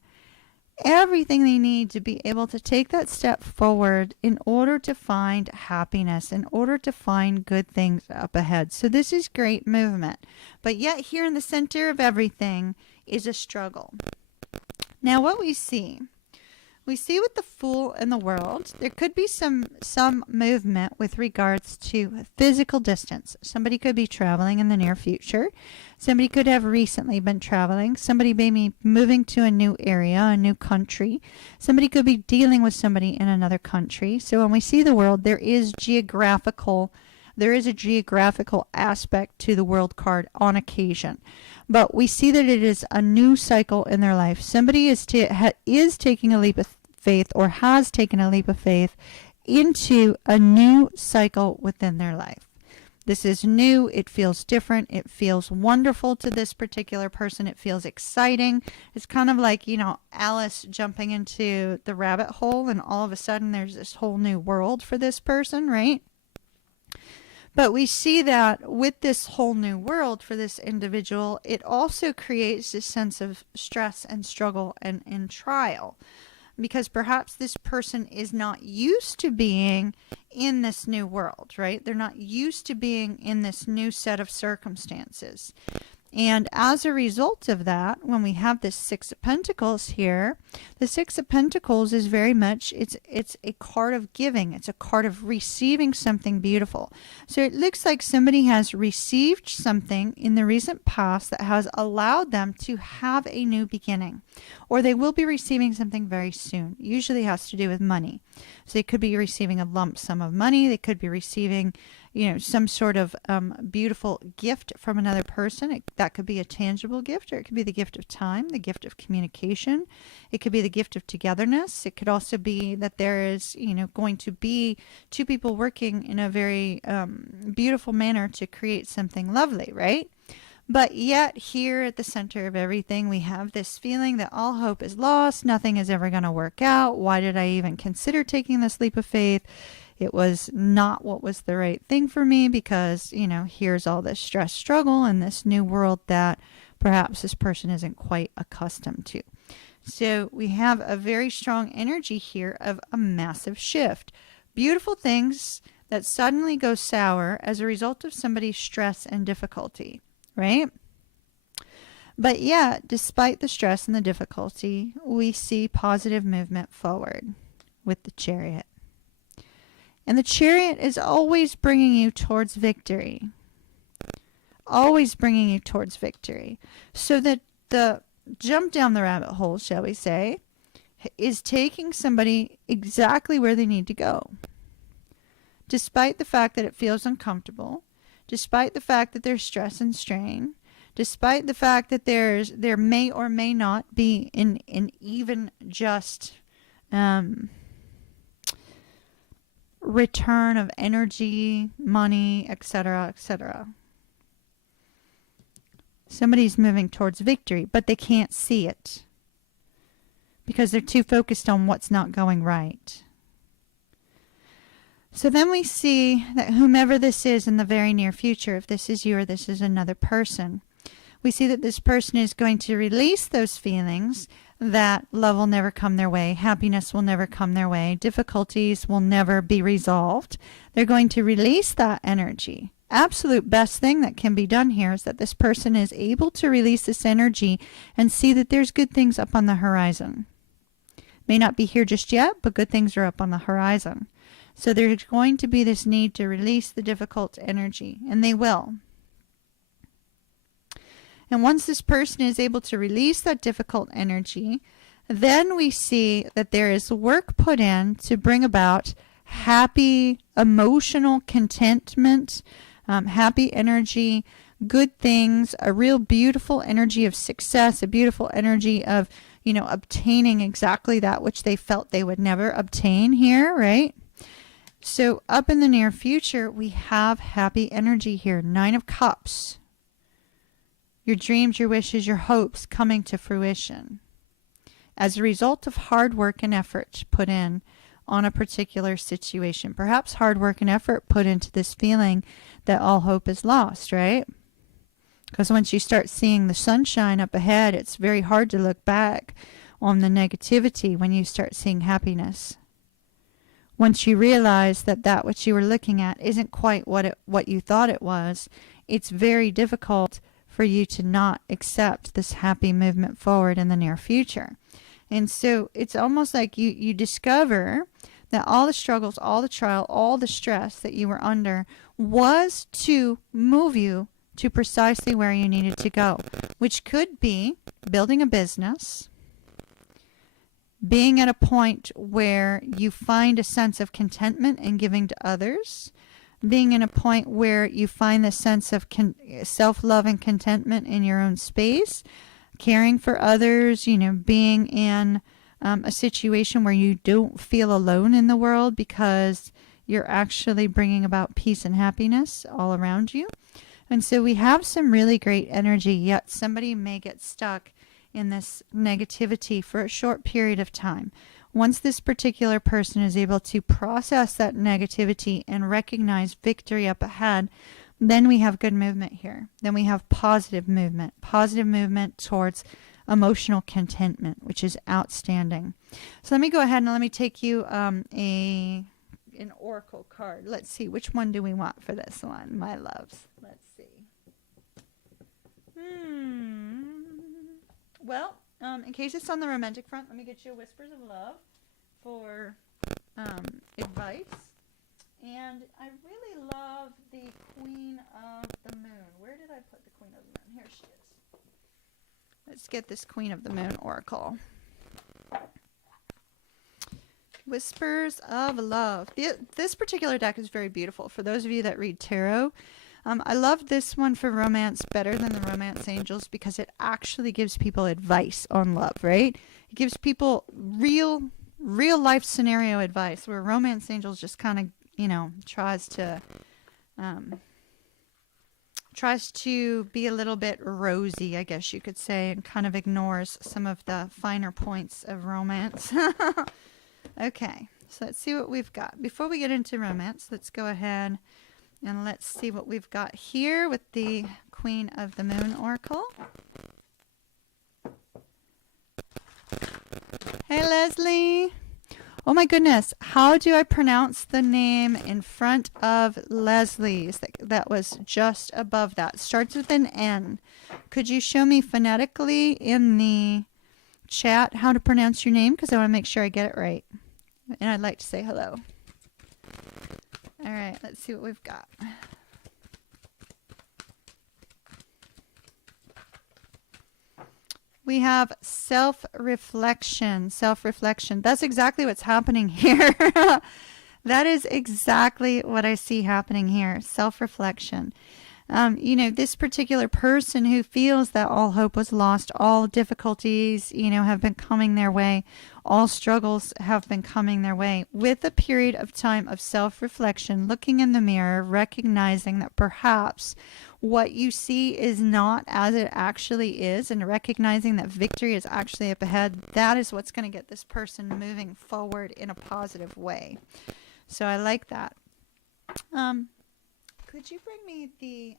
everything they need to be able to take that step forward in order to find happiness, in order to find good things up ahead. So this is great movement. But yet here in the center of everything is a struggle. Now what we see with the Fool and the World, there could be some movement with regards to physical distance. Somebody could be traveling in the near future. Somebody could have recently been traveling. Somebody may be moving to a new area, a new country. Somebody could be dealing with somebody in another country. So when we see the World, there is a geographical aspect to the World card on occasion. But we see that it is a new cycle in their life. Somebody is taking a leap of faith, or has taken a leap of faith into a new cycle within their life. This is new. It feels different. It feels wonderful to this particular person. It feels exciting. It's kind of like, Alice jumping into the rabbit hole, and all of a sudden there's this whole new world for this person, right? But we see that with this whole new world for this individual, it also creates this sense of stress and struggle and trial, because perhaps this person is not used to being in this new world, right? They're not used to being in this new set of circumstances. And as a result of that, when we have this Six of Pentacles here, the Six of Pentacles is very much, it's a card of giving. It's a card of receiving something beautiful. So it looks like somebody has received something in the recent past that has allowed them to have a new beginning. Or they will be receiving something very soon. Usually has to do with money. So they could be receiving a lump sum of money. They could be receiving, some sort of beautiful gift from another person. That could be a tangible gift, or it could be the gift of time, the gift of communication. It could be the gift of togetherness. It could also be that there is, going to be two people working in a very beautiful manner to create something lovely, right? But yet here at the center of everything, we have this feeling that all hope is lost. Nothing is ever going to work out. Why did I even consider taking this leap of faith? It was not what was the right thing for me because, here's all this stress, struggle, and this new world that perhaps this person isn't quite accustomed to. So we have a very strong energy here of a massive shift. Beautiful things that suddenly go sour as a result of somebody's stress and difficulty, right? But yet, despite the stress and the difficulty, we see positive movement forward with the Chariot. And the Chariot is always bringing you towards victory. Always bringing you towards victory. So that the jump down the rabbit hole, shall we say, is taking somebody exactly where they need to go. Despite the fact that it feels uncomfortable, despite the fact that there's stress and strain, despite the fact that there may or may not be an even just return of energy, money, etc., etc. Somebody's moving towards victory, but they can't see it because they're too focused on what's not going right. So then we see that whomever this is in the very near future, if this is you or this is another person, we see that this person is going to release those feelings that love will never come their way, happiness will never come their way, difficulties will never be resolved. They're going to release that energy. Absolute best thing that can be done here is that this person is able to release this energy and see that there's good things up on the horizon. May not be here just yet, but good things are up on the horizon. So there's going to be this need to release the difficult energy, and they will. And once this person is able to release that difficult energy, then we see that there is work put in to bring about happy, emotional contentment, happy energy, good things, a real beautiful energy of success, a beautiful energy of, obtaining exactly that which they felt they would never obtain here, right? So up in the near future, we have happy energy here. 9 of Cups. Your dreams, your wishes, your hopes coming to fruition as a result of hard work and effort put in on a particular situation. Perhaps hard work and effort put into this feeling that all hope is lost, right? Because once you start seeing the sunshine up ahead, it's very hard to look back on the negativity when you start seeing happiness. Once you realize that that which you were looking at isn't quite what you thought it was, it's very difficult for you to not accept this happy movement forward in the near future. And so it's almost like you discover that all the struggles, all the trial, all the stress that you were under was to move you to precisely where you needed to go, which could be building a business, being at a point where you find a sense of contentment in giving to others, being in a point where you find the sense of self-love and contentment in your own space, caring for others, being in a situation where you don't feel alone in the world because you're actually bringing about peace and happiness all around you. And so we have some really great energy, yet somebody may get stuck in this negativity for a short period of time. once this particular person is able to process that negativity and recognize victory up ahead, then we have good movement here. Then we have positive movement towards emotional contentment, which is outstanding. So let me go ahead and let me take you an oracle card. Let's see, which one do we want for this one, my loves? Let's see. Well, in case it's on the romantic front, let me get you Whispers of Love for advice. And I really love the Queen of the Moon. Where did I put the Queen of the Moon? Here she is. Let's get this Queen of the Moon oracle. Whispers of Love. This particular deck is very beautiful. For those of you that read tarot, I love this one for romance better than the Romance Angels because it actually gives people advice on love, right? It gives people real life scenario advice, where Romance Angels just kind of, you know, tries to be a little bit rosy, I guess you could say, and kind of ignores some of the finer points of romance. Okay, so let's see what we've got. Before we get into romance, let's go ahead and let's see what we've got here with the Queen of the Moon oracle. Hey, Leslie. Oh my goodness, how do I pronounce the name in front of Leslie's that was just above that? Starts with an N. Could you show me phonetically in the chat how to pronounce your name? Because I want to make sure I get it right. And I'd like to say hello. All right, let's see what we've got. We have self-reflection. Self-reflection. That's exactly what's happening here. That is exactly what I see happening here. Self-reflection. You know, this particular person who feels that all hope was lost, all difficulties, you know, have been coming their way, all struggles have been coming their way, with a period of time of self-reflection, looking in the mirror, recognizing that perhaps what you see is not as it actually is, and recognizing that victory is actually up ahead, that is what's going to get this person moving forward in a positive way. So I like that. Could you bring me the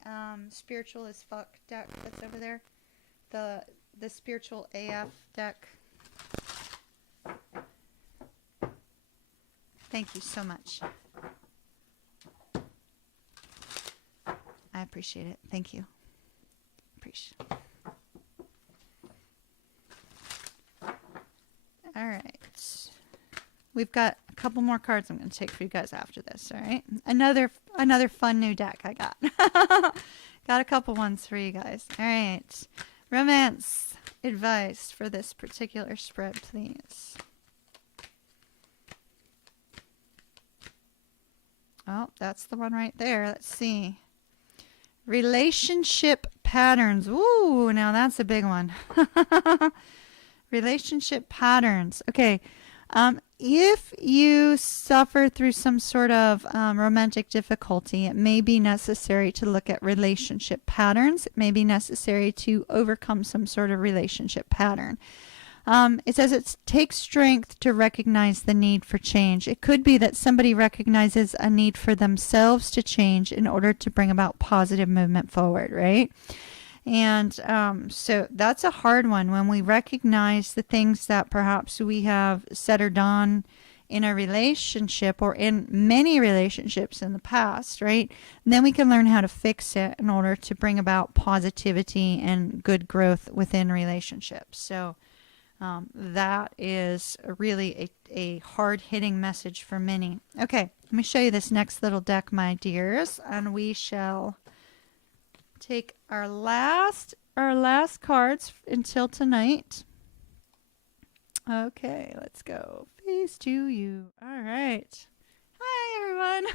Spiritual as Fuck deck that's over there? The Spiritual AF deck. Thank you so much. I appreciate it. Thank you. Appreciate it. All right. We've got a couple more cards I'm going to take for you guys after this, all right? Another fun new deck I got. Got a couple ones for you guys. All right. Romance advice for this particular spread, please. Oh, that's the one right there. Let's see. Relationship patterns. Ooh, now that's a big one. Relationship patterns. Okay. If you suffer through some sort of romantic difficulty, it may be necessary to look at relationship patterns. It may be necessary to overcome some sort of relationship pattern. It says it takes strength to recognize the need for change. It could be that somebody recognizes a need for themselves to change in order to bring about positive movement forward, right? And so that's a hard one when we recognize the things that perhaps we have said or done in a relationship or in many relationships in the past, right? And then we can learn how to fix it in order to bring about positivity and good growth within relationships. So that is really a hard-hitting message for many. Okay, let me show you this next little deck, my dears, and we shall take our last cards until tonight. Okay, let's go. Peace to you. All right. Hi, everyone.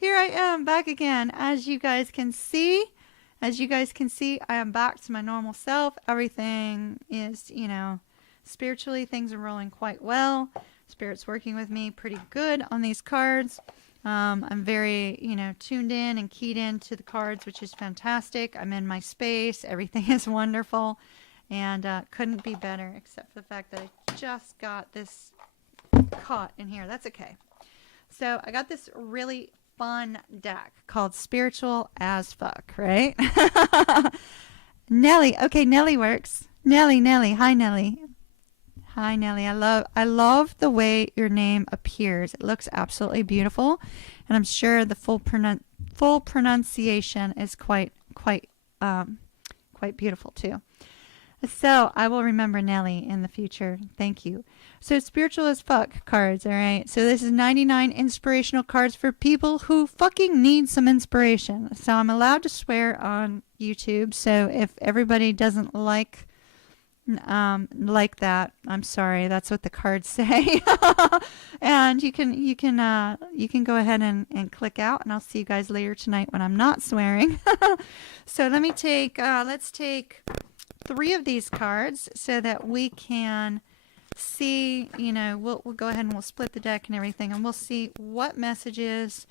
Here I am back again. As you guys can see, I am back to my normal self. Everything is, you know, spiritually, things are rolling quite well. Spirit's working with me pretty good on these cards. I'm very, you know, tuned in and keyed into the cards, which is fantastic. I'm in my space. Everything is wonderful. And couldn't be better, except for the fact that I just got this caught in here. That's okay. So I got this really fun deck called Spiritual as Fuck, right? Nelly. Okay, Nelly works. Nelly. Hi, Nelly. Hi, Nelly. I love the way your name appears. It looks absolutely beautiful, and I'm sure the full pronunciation is quite beautiful too. So I will remember Nelly in the future. Thank you. So Spiritual as Fuck cards, all right? So this is 99 inspirational cards for people who fucking need some inspiration. So I'm allowed to swear on YouTube. So if everybody doesn't like that, I'm sorry. That's what the cards say. And you can go ahead and click out, and I'll see you guys later tonight when I'm not swearing. So let me take let's take 3 of these cards so that we can see, we'll go ahead and we'll split the deck and everything, and we'll see what messages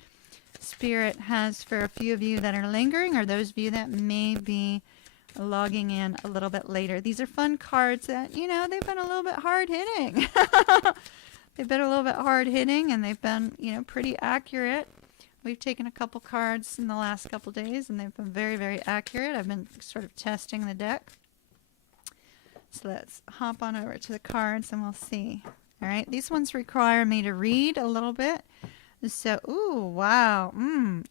Spirit has for a few of you that are lingering, or those of you that may be logging in a little bit later. These are fun cards that, they've been a little bit hard hitting. They've been a little bit hard hitting, and they've been, pretty accurate. We've taken a couple cards in the last couple days, and they've been very, very accurate. I've been sort of testing the deck. So let's hop on over to the cards and we'll see. All right, these ones require me to read a little bit. So, ooh, wow.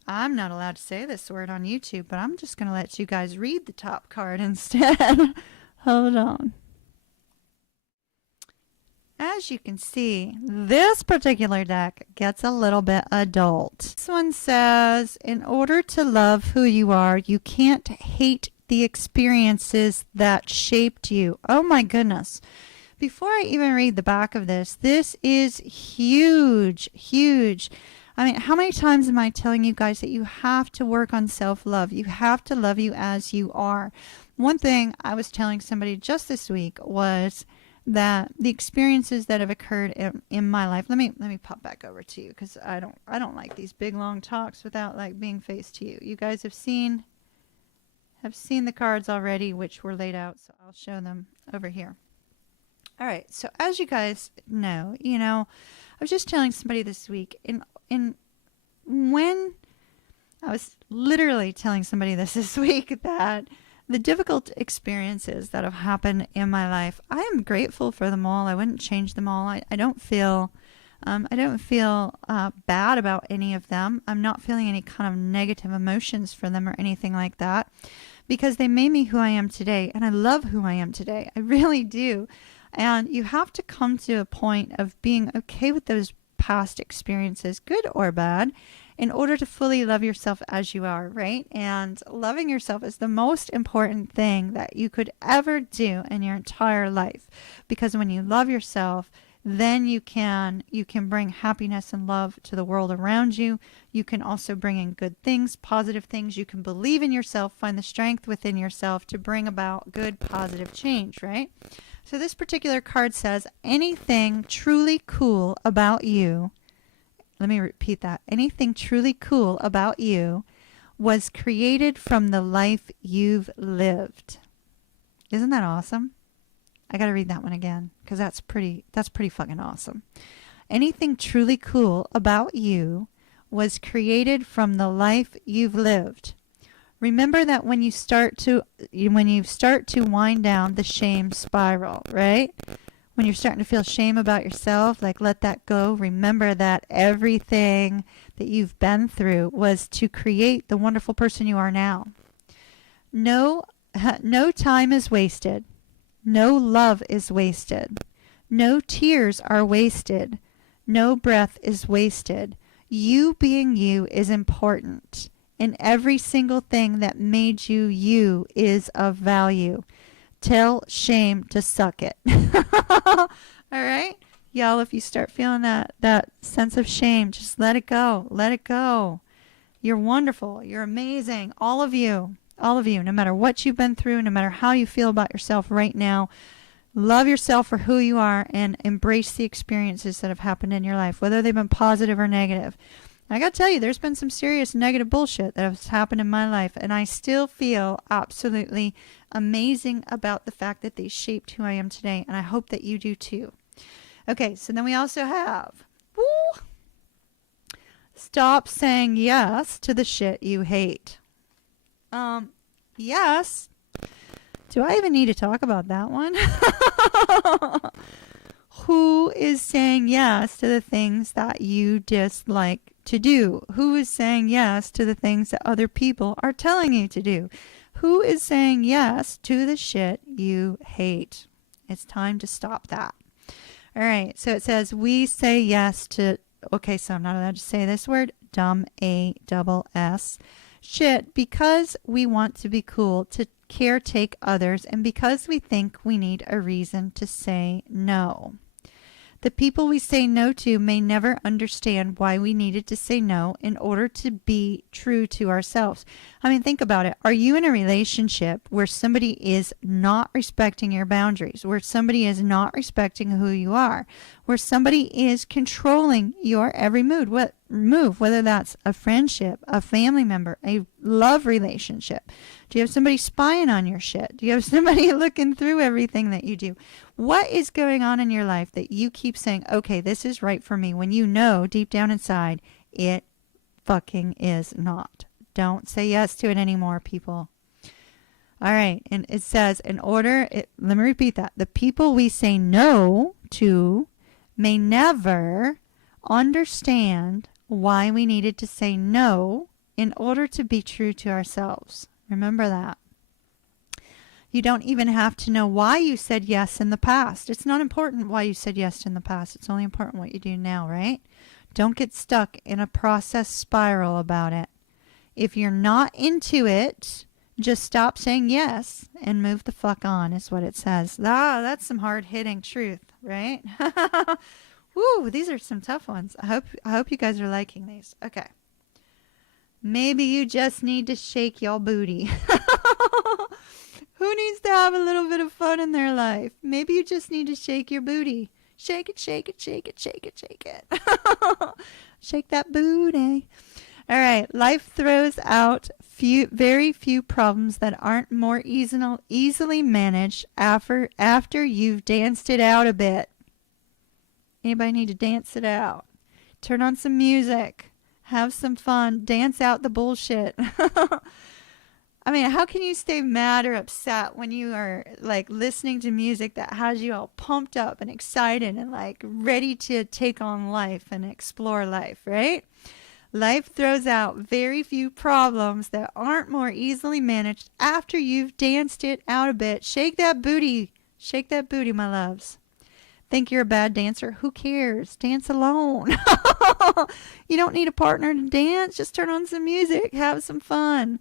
I'm not allowed to say this word on YouTube, but I'm just going to let you guys read the top card instead. Hold on. As you can see, this particular deck gets a little bit adult. This one says, in order to love who you are, you can't hate the experiences that shaped you. Oh my goodness. Before I even read the back of this, this is huge, huge. I mean, how many times am I telling you guys that you have to work on self-love? You have to love you as you are. One thing I was telling somebody just this week was that the experiences that have occurred in my life. Let me pop back over to you, because I don't like these big long talks without like being faced to you. You guys have seen the cards already, which were laid out, so I'll show them over here. All right, so as you guys know, I was just telling somebody this week, when I was literally telling somebody this week that the difficult experiences that have happened in my life, I am grateful for them all. I wouldn't change them all. I don't feel bad about any of them. I'm not feeling any kind of negative emotions for them or anything like that, because they made me who I am today, and I love who I am today. I really do. And you have to come to a point of being okay with those past experiences, good or bad, in order to fully love yourself as you are, right? And loving yourself is the most important thing that you could ever do in your entire life. Because when you love yourself, then you can bring happiness and love to the world around you. You can also bring in good things, positive things. You can believe in yourself, find the strength within yourself to bring about good, positive change, right? So this particular card says, anything truly cool about you, let me repeat that, anything truly cool about you was created from the life you've lived. Isn't that awesome? I got to read that one again, because that's pretty fucking awesome. Anything truly cool about you was created from the life you've lived. Remember that when you start to wind down the shame spiral, right? When you're starting to feel shame about yourself, like let that go. Remember that everything that you've been through was to create the wonderful person you are now. No time is wasted. No love is wasted. No tears are wasted. No breath is wasted. You being you is important. And every single thing that made you you is of value. Tell shame to suck it. All right? Y'all, if you start feeling that sense of shame, just let it go. Let it go. You're wonderful. You're amazing. All of you, no matter what you've been through, no matter how you feel about yourself right now, love yourself for who you are and embrace the experiences that have happened in your life, whether they've been positive or negative. I got to tell you, there's been some serious negative bullshit that has happened in my life, and I still feel absolutely amazing about the fact that they shaped who I am today, and I hope that you do too. Okay, so then we also have, woo, stop saying yes to the shit you hate. Yes. Do I even need to talk about that one? Who is saying yes to the things that you dislike to do? Who is saying yes to the things that other people are telling you to do? Who is saying yes to the shit you hate? It's time to stop that. All right, so it says we say yes to, okay, so I'm not allowed to say this word, dumb, A-double-S, shit, because we want to be cool, to caretake others, and because we think we need a reason to say no. The people we say no to may never understand why we needed to say no in order to be true to ourselves. I mean, think about it. Are you in a relationship where somebody is not respecting your boundaries, where somebody is not respecting who you are, where somebody is controlling your every move, whether that's a friendship, a family member, a love relationship? Do you have somebody spying on your shit? Do you have somebody looking through everything that you do? What is going on in your life that you keep saying, okay, this is right for me, when you know deep down inside it fucking is not? Don't say yes to it anymore, people. All right, and it says, let me repeat that. The people we say no to may never understand why we needed to say no in order to be true to ourselves. Remember that. You don't even have to know why you said yes in the past. It's not important why you said yes in the past. It's only important what you do now, right? Don't get stuck in a process spiral about it. If you're not into it, just stop saying yes and move the fuck on, is what it says. That's some hard-hitting truth, right? Woo, these are some tough ones. I hope you guys are liking these. Okay. Maybe you just need to shake your booty. Who needs to have a little bit of fun in their life? Maybe you just need to shake your booty. Shake it, shake it, shake it, shake it, shake it. Shake that booty. All right. Life throws out very few problems that aren't more easily managed after you've danced it out a bit. Anybody need to dance it out? Turn on some music. Have some fun. Dance out the bullshit. I mean, how can you stay mad or upset when you are like listening to music that has you all pumped up and excited and like ready to take on life and explore life, right? Life throws out very few problems that aren't more easily managed after you've danced it out a bit. Shake that booty. Shake that booty, my loves. Think you're a bad dancer? Who cares? Dance alone. You don't need a partner to dance. Just turn on some music. Have some fun.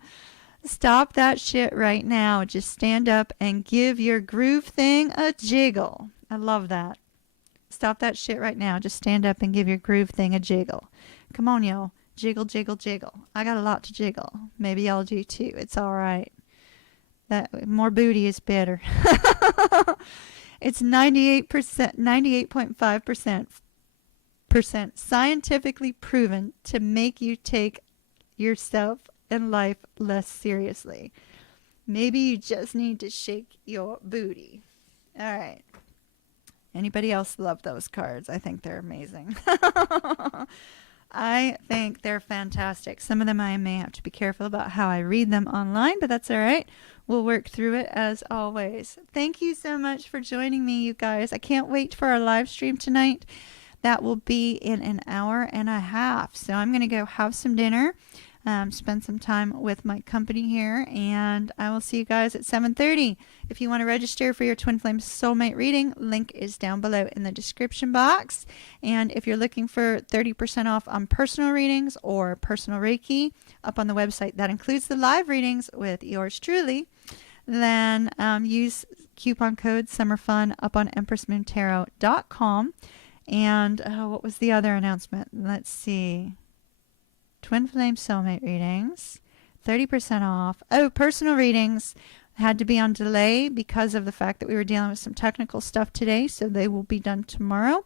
Stop that shit right now. Just stand up and give your groove thing a jiggle. I love that. Stop that shit right now. Just stand up and give your groove thing a jiggle. Come on, y'all. Jiggle, jiggle, jiggle. I got a lot to jiggle. Maybe y'all do too. It's all right. That more booty is better. It's 98%, 98.5% scientifically proven to make you take yourself and life less seriously. Maybe you just need to shake your booty. All right. Anybody else love those cards? I think they're amazing. I think they're fantastic. Some of them I may have to be careful about how I read them online, but that's all right. We'll work through it as always. Thank you so much for joining me, you guys. I can't wait for our live stream tonight. That will be in an hour and a half. So I'm going to go have some dinner, spend some time with my company here, and I will see you guys at 7:30. If you want to register for your Twin Flame Soulmate reading, link is down below in the description box. And if you're looking for 30% off on personal readings or personal Reiki up on the website, that includes the live readings with yours truly, then use coupon code SUMMERFUN up on EmpressMoonTarot.com. And what was the other announcement? Let's see. Twin Flame Soulmate readings, 30% off. Oh, personal readings had to be on delay because of the fact that we were dealing with some technical stuff today, so they will be done tomorrow.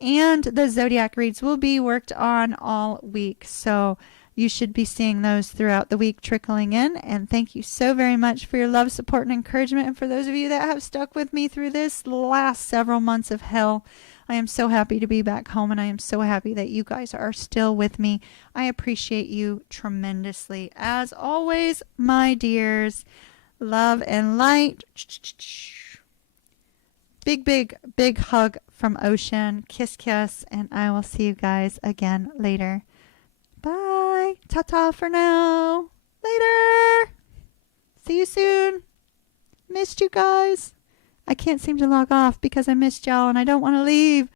And the Zodiac reads will be worked on all week. So you should be seeing those throughout the week trickling in. And thank you so very much for your love, support, and encouragement. And for those of you that have stuck with me through this last several months of hell, I am so happy to be back home, and I am so happy that you guys are still with me. I appreciate you tremendously. As always, my dears, love and light. Big, big, big hug from Ocean. Kiss, kiss, and I will see you guys again later. Bye. Ta-ta for now. Later. See you soon. Missed you guys. I can't seem to log off because I missed y'all and I don't want to leave.